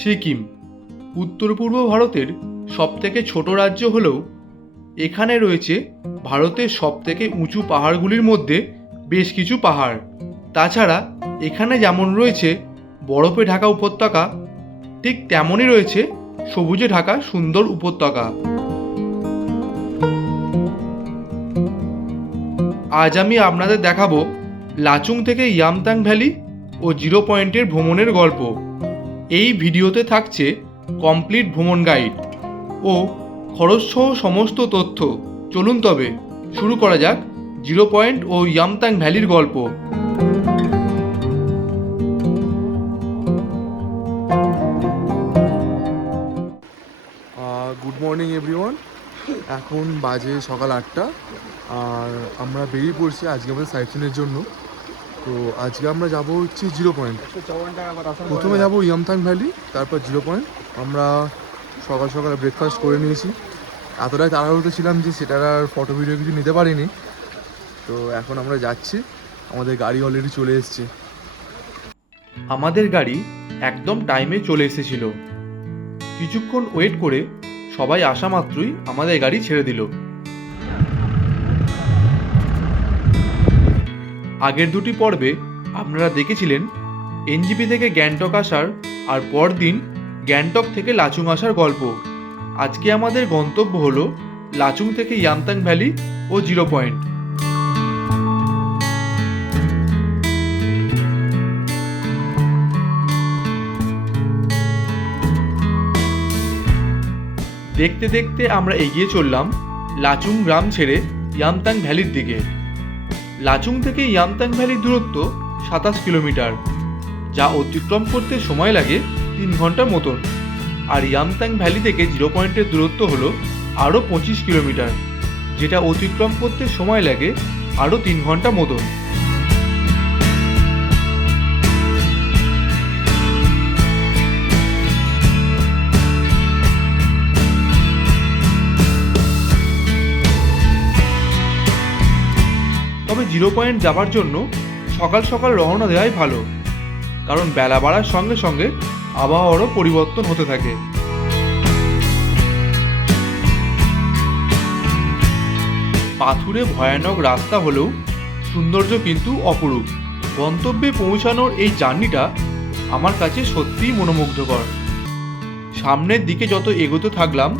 সিকিম উত্তর পূর্ব ভারতের সবথেকে ছোট রাজ্য হলেও এখানে রয়েছে ভারতের সবথেকে উঁচু পাহাড়গুলির মধ্যে বেশ কিছু পাহাড়। তাছাড়া এখানে যেমন রয়েছে বরফে ঢাকা উপত্যকা, ঠিক তেমনই রয়েছে সবুজে ঢাকা সুন্দর উপত্যকা। আজ আমি আপনাদের দেখাবো লাচুং থেকে ইয়ামথাং ভ্যালি ও জিরো পয়েন্টের ভ্রমণের গল্প। এই ভিডিওতে থাকছে কমপ্লিট ভ্রমণ গাইড ও খরচসহ সমস্ত তথ্য। চলুন তবে শুরু করা যাক জিরো পয়েন্ট ও ইয়ামথাং ভ্যালির গল্প। Good morning everyone. এখন বাজে সকাল 8টা আর আমরা বেরিয়ে পড়ছি আজকে আমাদের সাইট সিনের জন্য। তো আজকে আমরা যাব হচ্ছে জিরো পয়েন্ট। প্রথমে যাব ইয়ামথাং ভ্যালি, তারপর জিরো পয়েন্ট। আমরা সকাল সকাল ব্রেকফাস্ট করে নিয়েছি। এতটাই তাড়াহুড়োতে ছিলাম যে সেটার আর ফটো ভিডিও কিছু নিতে পারিনি। তো এখন আমরা যাচ্ছি, আমাদের গাড়ি অলরেডি চলে এসছে। আমাদের গাড়ি একদম টাইমে চলে এসেছিল। কিছুক্ষণ ওয়েট করে সবাই আসা মাত্রই আমাদের গাড়ি ছেড়ে দিল। আগের দুটি পর্বে আপনারা দেখেছিলেন এনজিপি থেকে গ্যাংটক আসার আর পরদিন গ্যাংটক থেকে লাচুং আসার গল্প। আজকে আমাদের গন্তব্য হলো লাচুং থেকে ইয়ামথাং ভ্যালি ও জিরো পয়েন্ট। দেখতে দেখতে আমরা এগিয়ে চললাম লাচুং গ্রাম ছেড়ে ইয়ামথাং ভ্যালির দিকে। লাচুং থেকে ইয়ামথাং ভ্যালির দূরত্ব 27 কিলোমিটার, যা অতিক্রম করতে সময় লাগে 3 ঘন্টার মতন। আর ইয়ামথাং ভ্যালি থেকে জিরো পয়েন্টের দূরত্ব হলো আরও 25 কিলোমিটার, যেটা অতিক্রম করতে সময় লাগে আরও 3 ঘন্টা মতন। তবে জিরো পয়েন্ট যাবার জন্য সকাল সকাল রওনা দেওয়াই ভালো, কারণ বেলা বাড়ার সঙ্গে সঙ্গে আবহাওয়ারও পরিবর্তন হতে থাকে। পাথুরে ভয়ানক রাস্তা হলেও সৌন্দর্য কিন্তু অপরূপ। গন্তব্যে পৌঁছানোর এই জার্নিটা আমার কাছে সত্যিই মনোমুগ্ধকর। সামনের দিকে যত এগোতে থাকলাম,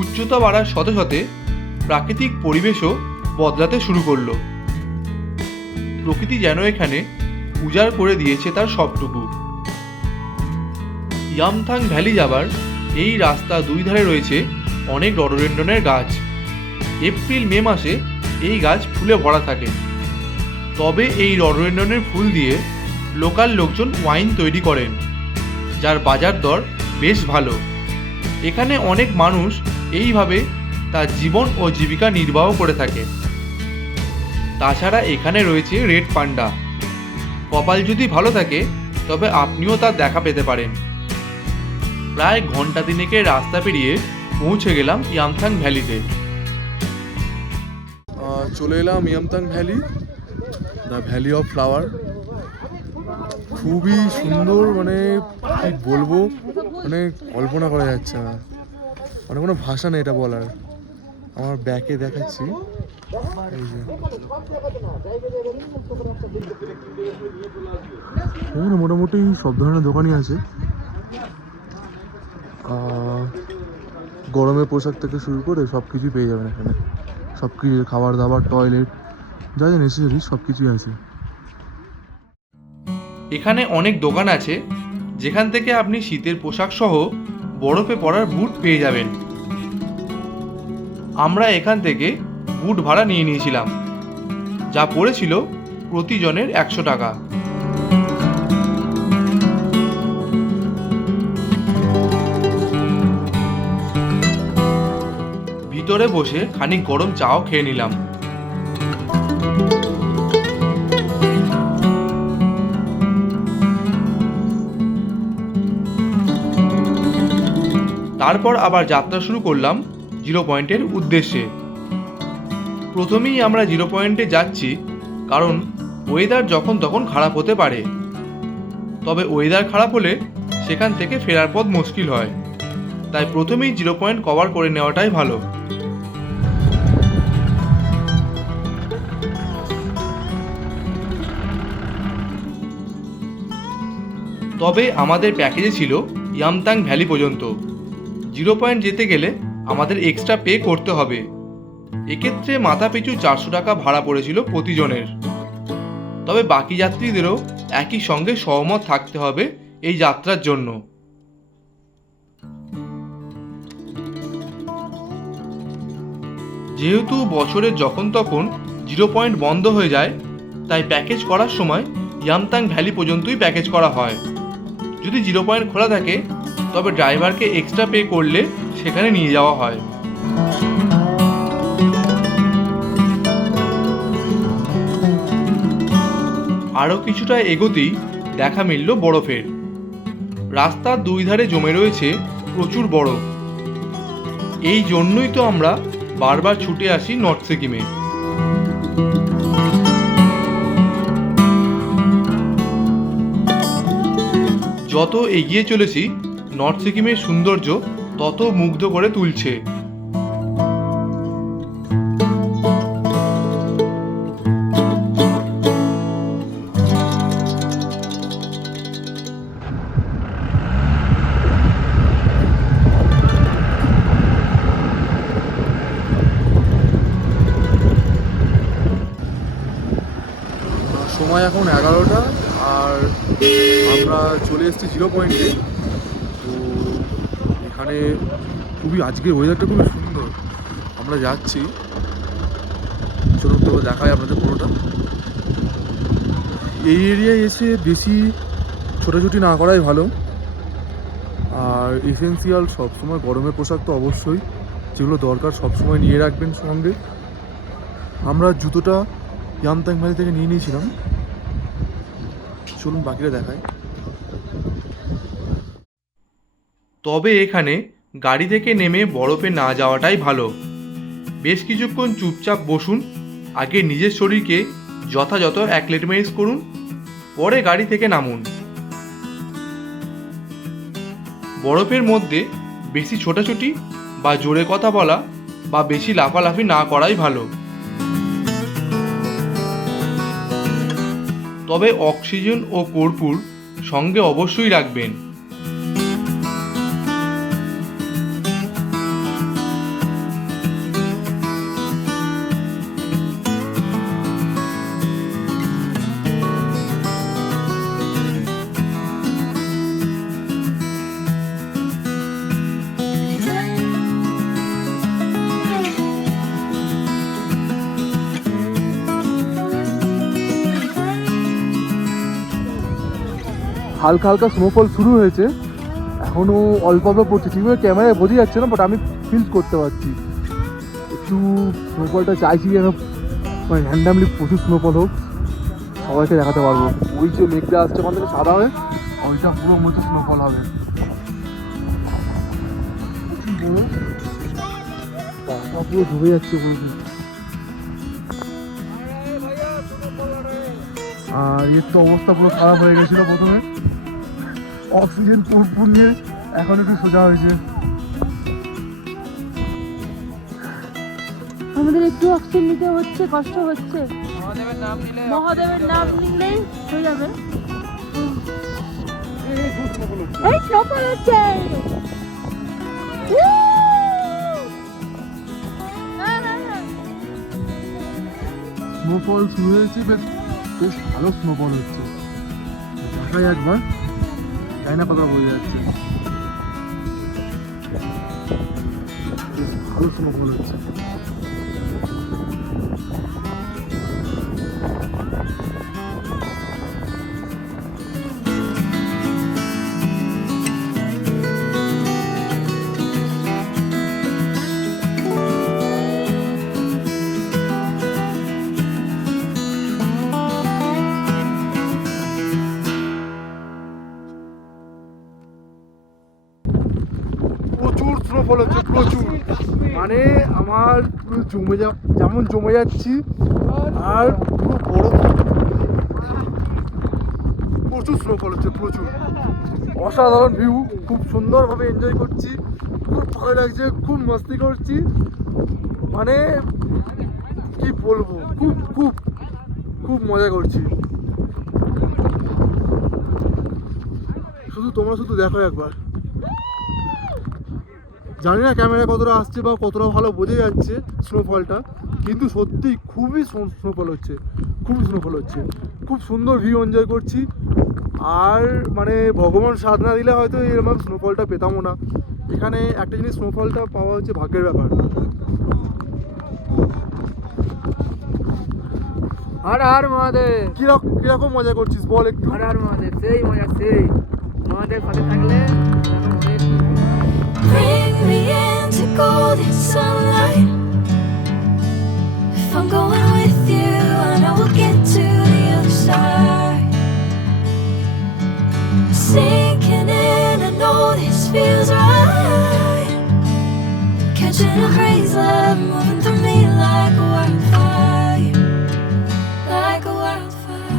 উচ্চতা বাড়ার সাথে সাথে প্রাকৃতিক পরিবেশও বদলাতে শুরু করলো। প্রকৃতি যেন এখানে উজাড় করে দিয়েছে তার সবটুকু। ইয়ামথাং ভ্যালি যাবার এই রাস্তা দুই ধারে রয়েছে অনেক রডোডেন্ড্রনের গাছ। এপ্রিল মে মাসে এই গাছ ফুলে ভরা থাকে। তবে এই রডোডেন্ড্রনের ফুল দিয়ে লোকাল লোকজন ওয়াইন তৈরি করেন, যার বাজার দর বেশ ভালো। এখানে অনেক মানুষ এইভাবে তার জীবন ও জীবিকা নির্বাহ করে থাকে। তাছাড়া এখানে রয়েছে রেড পান্ডা। কপাল যদি ভালো থাকে তবে আপনিও তার দেখা পেতে পারেন। প্রায় ঘন্টা দিনেকের রাস্তা পেরিয়ে পৌঁছে গেলাম ইয়ামথাং ভ্যালিতে। চলে এলাম Yumthang valley, the valley of flower. খুবই সুন্দর, মানে কি বলবো, মানে কল্পনা করা যাচ্ছে না, মানে কোনো ভাষা নেই এটা বলার। আমার ব্যাকে দেখাচ্ছি, এই যে এখানে মোটামুটি সব ধরনের দোকানই আছে। গরমের পোশাক থেকে শুরু করে সব কিছুই পেয়ে যাবেন এখানে। সব কিছু, খাবার দাবার, টয়লেট, যা যা নেসেসারি সব কিছুই আছে। এখানে অনেক দোকান আছে যেখান থেকে আপনি শীতের পোশাক সহ বরফে পড়ার বুট পেয়ে যাবেন। আমরা এখান থেকে বুট ভাড়া নিয়ে নিয়েছিলাম, যা পড়েছিল প্রতিজনের 100 টাকা। ভিতরে বসে খানিক গরম চাও খেয়ে নিলাম। তারপর আবার যাত্রা শুরু করলাম জিরো পয়েন্টের উদ্দেশ্যে। প্রথমেই আমরা জিরো পয়েন্টে যাচ্ছি কারণ ওয়েদার যখন তখন খারাপ হতে পারে। তবে ওয়েদার খারাপ হলে সেখান থেকে ফেরার পথ মুশকিল হয়। তাই প্রথমেই 0 পয়েন্ট কভার করে নেওয়াটাই ভালো। তবে আমাদের প্যাকেজে ছিল ইয়ামতাং ভ্যালি পর্যন্ত। 0 পয়েন্ট যেতে গেলে আমাদের এক্সট্রা পে করতে হবে। এক্ষেত্রে মাথা পিছু 400 টাকা ভাড়া পড়েছিল প্রতিজনের। তবে বাকি যাত্রীদেরও একই সঙ্গে সহমত থাকতে হবে এই যাত্রার জন্য। যেহেতু বছরের যখন তখন 0 পয়েন্ট বন্ধ হয়ে যায়, তাই প্যাকেজ করার সময় ইয়ামতাং ভ্যালি পর্যন্তই প্যাকেজ করা হয়। যদি 0 পয়েন্ট খোলা থাকে তবে ড্রাইভারকে এক্সট্রা পে করলে সেখানে নিয়ে যাওয়া হয়। আরও কিছুটা এগোতেই দেখা মিলল বরফের। রাস্তার দুই ধারে জমে রয়েছে প্রচুর বরফ। এই জন্যই তো আমরা বারবার ছুটে আসি নর্থ সিকিমে। যত এগিয়ে চলেছি নর্থ সিকিমের সৌন্দর্য তত মুগ্ধ করে তুলছে। সময় এখন 11টা আর আমরা চলে এসেছি 0 পয়েন্টে। তো এখানে খুবই আজকের ওয়েদারটা খুবই সুন্দর। আমরা যাচ্ছি, চলুন তো দেখাই আপনাদের পুরোটা। এই এরিয়ায় এসে বেশি ছোটাছুটি না করাই ভালো। আর এসেন্সিয়াল সবসময় গরমের পোশাক তো অবশ্যই, যেগুলো দরকার সবসময় নিয়ে রাখবেন সঙ্গে। আমরা জুতোটা ইয়ামতাং ভ্যালি থেকে নিয়ে নিয়েছিলাম। চলুন বাকিটা দেখাই। তবে এখানে গাড়ি থেকে নেমে বরফে না যাওয়াটাই ভালো। বেশ কিছুক্ষণ চুপচাপ বসুন, আগে নিজের শরীরকে যথাযথ অ্যাক্লিমেটাইজ করুন, পরে গাড়ি থেকে নামুন। বরফের মধ্যে বেশি ছোটাছুটি বা জোরে কথা বলা বা বেশি লাফালাফি না করাই ভালো। তবে অক্সিজেন ও কর্পূর সঙ্গে অবশ্যই রাখবেন। হালকা হালকা স্নোফল শুরু হয়েছে, এখনও অল্প অল্প পড়ছে। ঠিকভাবে ক্যামেরায় বোঝা যাচ্ছে না, বাট আমি ফিল করতে পারছি একটু স্নোফলটা। চাইছি যেন মানে র্যান্ডামলি প্রচুর স্নোফল হোক, সবাইকে দেখাতে পারবো। ওই যে মেঘটা আসছে ওখান থেকে সাদা হয়ে, ওইটা পুরো মতো স্নোফল হবে। পুরো ডুবে যাচ্ছে পুরো। আর এর তো অবস্থা পুরো খারাপ হয়ে গেছিলো প্রথমে, অক্সিজেন পুরপুর নিয়ে এখন একটু সোজা হয়েছে। আমাদের একটু অক্সিজেন নিতে হচ্ছে, কষ্ট হচ্ছে। মহাদেবের নাম নিলেই হয়ে যাবে। এই স্নোফল হচ্ছে। স্নোফল শুরু হয়েছে, বেশ বেশ ভালো স্নোফল হচ্ছে। দেখাই একবার, জানি না কথা বোঝা যাচ্ছে। বেশ ভালো স্নোফল হচ্ছে। প্রচুর স্নোফল হচ্ছে, প্রচুর। মানে আমার পুরো যেমন জমে যাচ্ছি, আর পুরো বরফ। প্রচুর স্নোফল হচ্ছে, প্রচুর। অসাধারণ ভিউ, খুব সুন্দরভাবে এনজয় করছি, খুব ভালো লাগছে, খুব মস্তি করছি, মানে কি বলবো, খুব খুব খুব মজা করছি। তোমরা শুধু দেখো একবার। জানি না ক্যামেরা কতটা আসছে বা কতটা ভালো বোঝা যাচ্ছে স্নোফলটা, কিন্তু সত্যি খুবই স্নোফল হচ্ছে, খুব স্নোফল হচ্ছে, খুব সুন্দর ভিউ এনজয় করছি। আর মানে ভগবান সাধ না দিলে হয়তো এরকম স্নোফলটা পেতামও না। এখানে একটা জিনিস, স্নোফলটা পাওয়া হচ্ছে ভাগ্যের ব্যাপার। হর হর মহাদেব। কিরকম মজা করছিস বল একটু। হর হর মহাদেব, সেই মজা, সেই মহাদেব সাথে থাকলে। Bring me into golden sunlight. If I'm going with you, I know we'll get to the other side. Sinking in, I know this feels right. Catching a breeze, love moving through me like a wildfire, like a wildfire.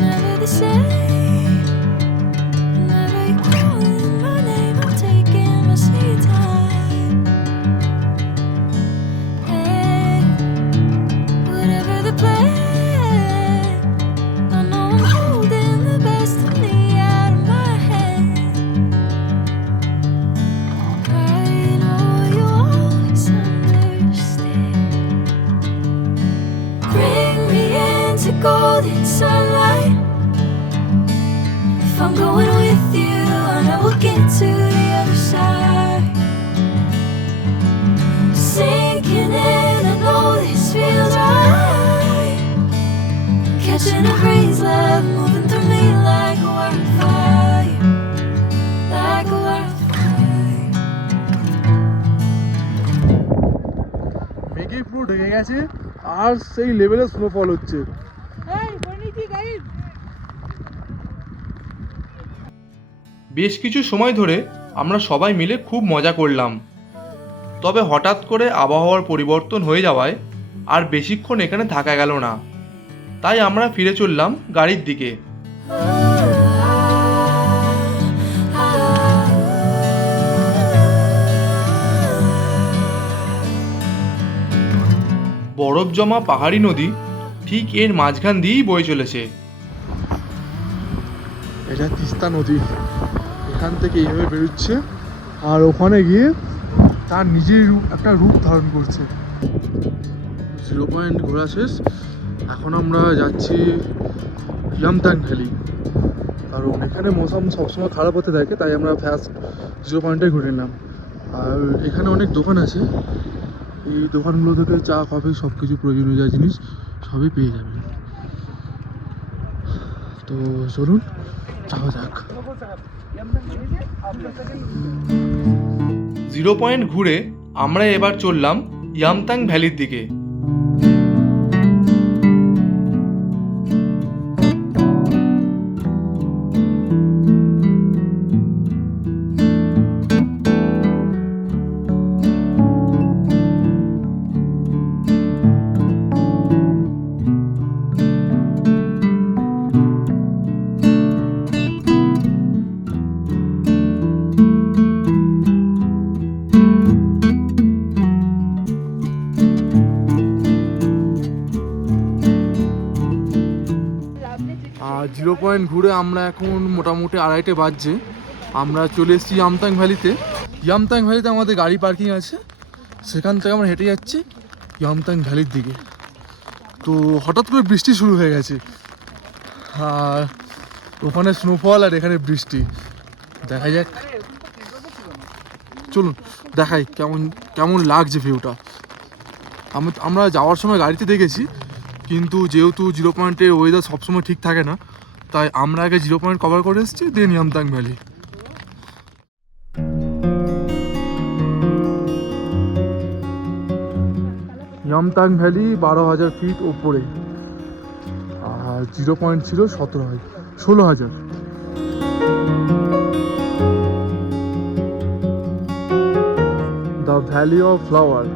Never the same. Whenever you're calling my name, I'm taking my sweet time. Hey, whatever the plan, I know I'm holding the best of me out of my hand. I know you always understand. Bring me into golden sunlight. If I'm going with you, I know we'll get to the other side. Sinking in, I know this feels right. Catching a breeze, love moving through me like a wildfire, like a wildfire. মেঘে পুরো ঢেকে গেছে আর সেই লেভেলে snowfall হচ্ছে। বেশ কিছু সময় ধরে আমরা সবাই মিলে খুব মজা করলাম। তবে হঠাৎ করে আবহাওয়ার পরিবর্তন হয়ে যাওয়ায় আর বেশিক্ষণ এখানে থাকা গেল না, তাই আমরা ফিরে চললাম গাড়ির দিকে। বরফ জমা পাহাড়ি নদী ঠিক এর মাঝখান দিয়েই বয়ে চলেছে। এটা তিস্তা নদী, এখান থেকে এইভাবে বেরোচ্ছে আর ওখানে গিয়ে তার নিজের একটা রূপ ধারণ করছে। 0 পয়েন্ট ঘোরা শেষ, এখন আমরা যাচ্ছি ইয়ামথাং ভ্যালি, কারণ এখানে মৌসুম সবসময় খারাপ হতে থাকে, তাই আমরা ফার্স্ট 0 পয়েন্টে ঘুরে নিলাম। আর এখানে অনেক দোকান আছে, এই দোকানগুলো থেকে চা কফি সব কিছু প্রয়োজনীয় যা জিনিস সবই পেয়ে যাবে। তো চলুন যাওয়া যাক। 0 পয়েন্ট ঘুরে আমরা এবার চললাম ইয়ামথাং ভ্যালির দিকে। আর 0 পয়েন্ট ঘুরে আমরা এখন মোটামুটি 2:30 বাজছে, আমরা চলে এসেছি ইয়ামথাং ভ্যালিতে। ইয়ামথাং ভ্যালিতে আমাদের গাড়ি পার্কিং আছে, সেখান থেকে আমরা হেঁটে যাচ্ছি ইয়ামথাং ভ্যালির দিকে। তো হঠাৎ করে বৃষ্টি শুরু হয়ে গেছে, আর ওখানে স্নোফল আর এখানে বৃষ্টি, দেখা যাক। চলুন দেখাই কেমন লাগছে ভিউটা। আমরা যাওয়ার সময় গাড়িতে দেখেছি, কিন্তু যেহেতু 0 পয়েন্টের ওয়েদার সবসময় ঠিক থাকে না, তাই আমরা আগে 0 পয়েন্ট কভার করে এসেছি, then Yumthang valley. Yumthang valley 12,000 feet ওপরে, আর 0 পয়েন্ট ছিল 16,000। The valley of flower.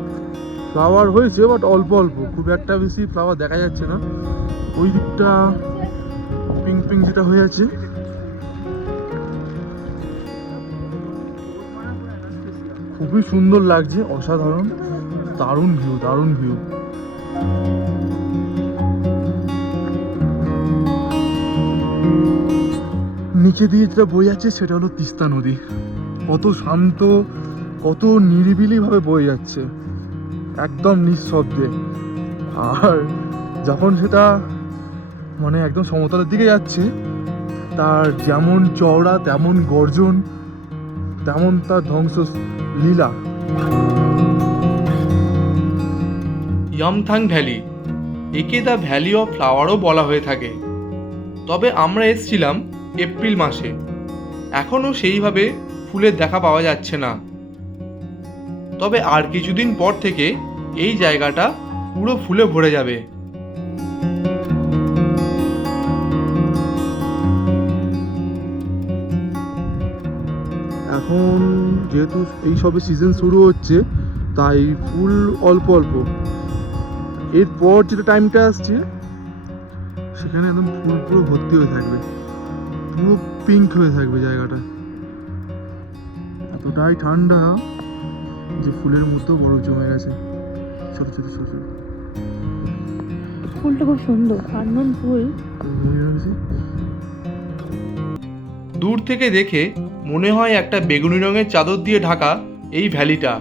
Flower হয়েছে বাট অল্প অল্প, খুব একটা বেশি ফ্লাওয়ার দেখা যাচ্ছে না। ওই দিকটা পিঙ্ক পিঙ্ক যেটা হয়ে আছে। খুবই সুন্দর লাগছে, অসাধারণ, দারুণ ভিউ, দারুণ ভিউ। নিচে দিয়ে যেটা বয়ে যাচ্ছে সেটা হলো তিস্তা নদী। কত শান্ত, কত নিরিবিলিভাবে বয়ে যাচ্ছে, একদম নিঃশব্দে। আর যখন সেটা মানে একদম সমতলের দিকে যাচ্ছে, তার যেমন চওড়া তেমন গর্জন, তেমন তার ধ্বংস লীলা। ইয়ামথাং ভ্যালি, একে দ্য ভ্যালি অফ ফ্লাওয়ারও বলা হয়ে থাকে। তবে আমরা এসেছিলাম এপ্রিল মাসে, এখনও সেইভাবে ফুলের দেখা পাওয়া যাচ্ছে না। তবে আর কিছুদিন পর থেকে এই জায়গাটা পুরো ফুলে ভরে যাবে। এখন যেহেতু এই সবে সিজন শুরু হচ্ছে, তাই ফুল অল্প অল্প। এরপর যেটা টাইমটা আসছে সেখানে একদম ফুল পুরো ভর্তি হয়ে থাকবে, পুরো পিঙ্ক হয়ে থাকবে জায়গাটা। এতটাই ঠান্ডা যে ফুলের মতো বরফ জমে গেছে, ছোট ছোট ছোট ছোট। ফুলটা খুব সুন্দর, আননোন ফুল। দূর থেকে দেখে মনে হয় একটা বেগুনি রঙের চাদর দিয়ে ঢাকা এই ভ্যালিটা।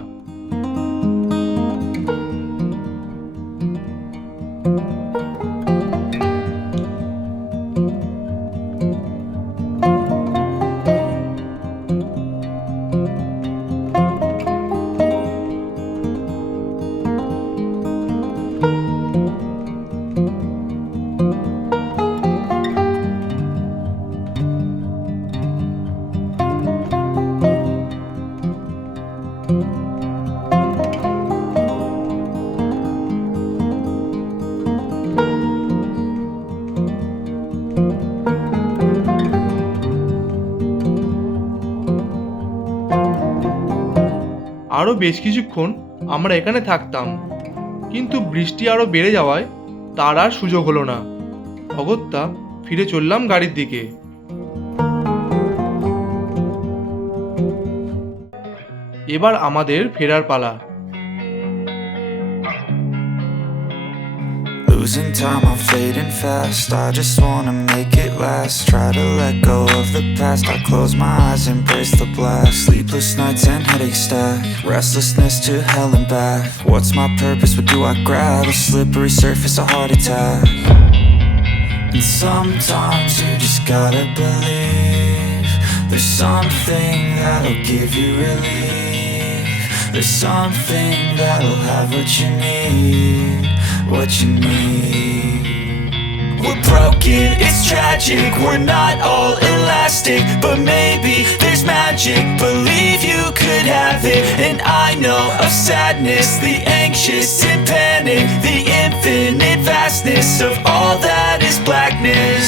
আরও বেশ কিছুক্ষণ আমরা এখানে থাকতাম, কিন্তু বৃষ্টি আরও বেড়ে যাওয়ায় তার আর সুযোগ হলো না। অগত্যা ফিরে চললাম গাড়ির দিকে। এবার আমাদের ফেরার পালা। Losing time, I'm fading fast. I just wanna make it last. Try to let go of the past. I close my eyes, embrace the blast. Sleepless nights and headaches stack. Restlessness to hell and back. What's my purpose? What do I grab? A slippery surface, a heart attack. And sometimes you just gotta believe there's something that'll give you relief. There's something that'll have what you need. What you need. We're broken, it's tragic. We're not all elastic, but maybe there's magic. Believe you could have it. And I know of sadness, the anxious and panic, the infinite vastness of all that is blackness.